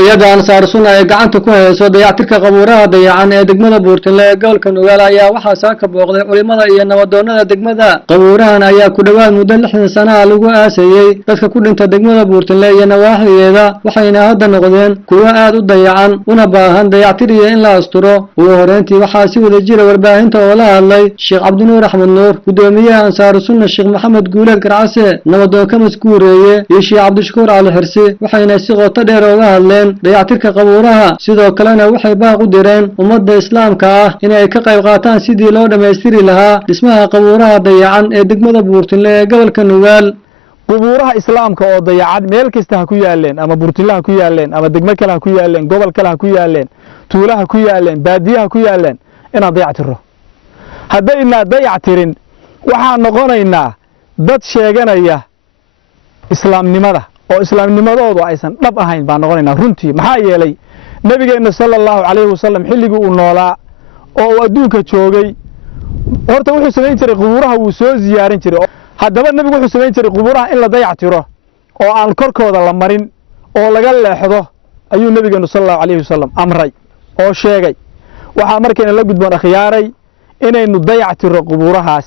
iyada Ansaar Sunna ay gacanta ku hayso dayactirka qabuuraha dayacan ee degmada Buurtile ee gobolka Nugaal ayaa waxaa saaka booqday culimada iyo nabadoonnada degmada. Qabuurahan ayaa ku dhawaad muddo 60 sano lagu aasayay dadka ku dhinta degmada Buurtile iyo nawaaxigeeda, waxayna hadda noqdeen kuwo aad u dayacan una baahan dayactir iyo in la asturo. Ugu horeyntii waxaa si wada jira warbaahinta oo la hadlay Sheekh Cabdinuur Axmed Nuur, gudoomiyaha Ansaar Sunna Sheekh Maxamed Guuled Garcase, nabadoon ka maskuureeye iyo Sheekh Cabdishakuur Cali Xirsi, waxayna si qoto dheer uga hadleen dayactirka qabuuraha. Sidoo kalena waxay baaq u direen ummadda islaamka ah inay ka qayb qaataan sidii loo dhameystiri lahaa dhismaha qabuuraha dayacan ee degmada Buurtile ee gobolka Nugaal. qubuuraha islaamka oo dayacan meel kasta ha ku yaaleen, ama Buurtile ha ku yaaleen, ama degmo kale ha ku yaaleen, gobol kale ha ku yaaleen, tuulo ha ku yaaleen, baadiye ha ku yaaleen, inaan dayactiro. haddayna dayactirin waxaan noqonaynaa dad sheeganaya islaamnimada oo islaamnimadoodu aysan dhab ahayn baan noqonaynaa runtii. maxaa yeelay nabigeena sallallahu alayhi wasallam xilligii uu noolaa oo uu adduunka joogay horta wuxuu sameyn jiray qubuuraha wuu soo ziyaarin jiray. haddaba nabigu wuxuu sameyn jiray qubuuraha in la dayactiro oo aan korkooda la marin oo laga leexdo ayuu nabigeena sallallahu alayhi wasallam amray oo sheegay. waxaa markayna la gudboon akhyaaray inaynu dayactiro qubuurahaas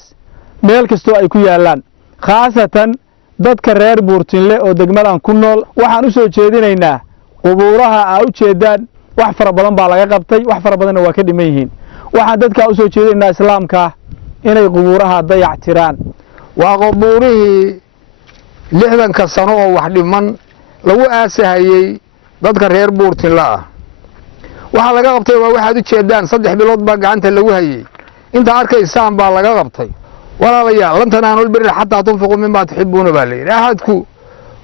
meel kastoo ay ku yaalaan, khaasatan dadka reer Buurtile oo degmadan ku nool. waxaan u soo jeedinaynaa qubuuraha aa u jeedaan wax fara badan baa laga qabtay, wax fara badanna waa ka dhiman yihiin. waxaan dadka u soo jeedinaynaa islaamka inay qubuuraha dayactiraan. waa qubuurihii 60 sano oo wax dhiman lagu aasahayay dadka reer Buurtile ah. waxa laga qabtay waa waxaad u jeedaan 3 bilood baa gacanta lagu hayay, inta arkaysaan baa laga qabtay. walaalayaal lan tanaanul birra hatta tunfiqu mimma tuhibbuna baa leeyahay. ahadku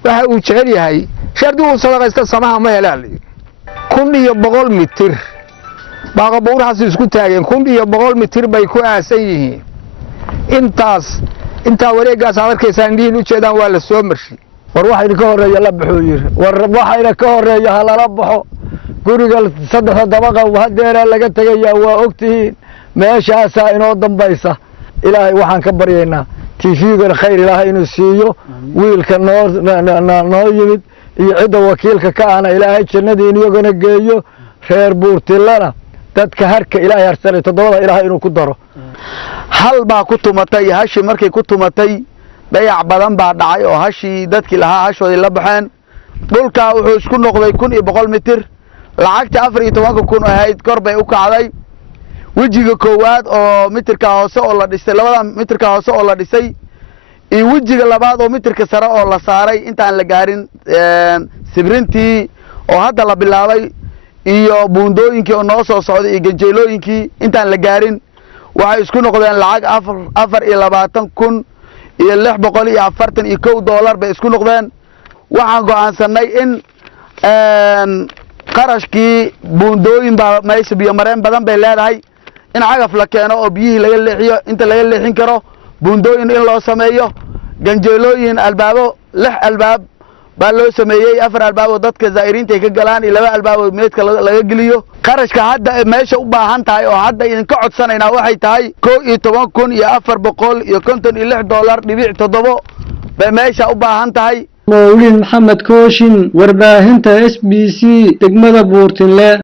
waxa uu jecel yahay shardi uu sadaqaysta samaha ma helaali. 1,100 mitir baa qabuurahaas isku taageen, 1,100 mitir bay ku aasan yihiin. inta wareegaas arkaysaan diin u jeedaan waa la soo marshi. war waxa ka horeeya la baxo yiri, war waxa ka horeeya halala baxo. guriga 3 dabaqa hadeera laga tagayaa waa ogtihiin, meeshaas inoo dambaysa. ilaahay waxaan ka baryaynaa TV-ga khayr ilaahay inuu siiyo, wiilka noo yimid iyo cida wakiilka ka ahna ilaahay jannadiin iyagana geeyo. reer Buurtilena dadka harka ilaahay harsanay 7 ilaahay inuu ku daro. hal baa ku tumatay, hashi markay ku tumatay dayac badan baa dhacay oo hashi dadkii lahaa hashoodii la baxeen. dhulka wuxuu isku noqday 1,100 mitir, lacagta 14,000 ahayd kor bay u kacday. wejiga koowaad oo mitirka hoose oo la dhisay, labada mitirka hoose oo la dhisay iyo wejiga labaad oo mitirka sare oo la saaray intaan la gaarin sibrintii oo hadda la bilaabay iyo buundooyinkii oo noo soo socday iyo ganjeelooyinkii intaan la gaarin waxay isku noqdeen lacag 24,000 iyo $641 bay isku noqdeen. waxaan go'aansanay in qarashkii buundooyin baa meesha biyo mareen badan bay leedahay, in cagaf la keeno oo biyihii laga leexiyo inta laga leexin karo, buundooyin in loo sameeyo, ganjeelooyin albaabo 6 albaab baa loo sameeyay, 4 albaab oo dadka zaa'iriinta ka galaan iyo 2 albaab oo meedka laga geliyo. qarashka hadda meesha u baahan tahay oo hadda idinka codsanaynaa waxay tahay $11,456.7 bay meesha u baahan tahay. Mawlid Maxamed Kooshin, warbaahinta SBC degmada Buurtile.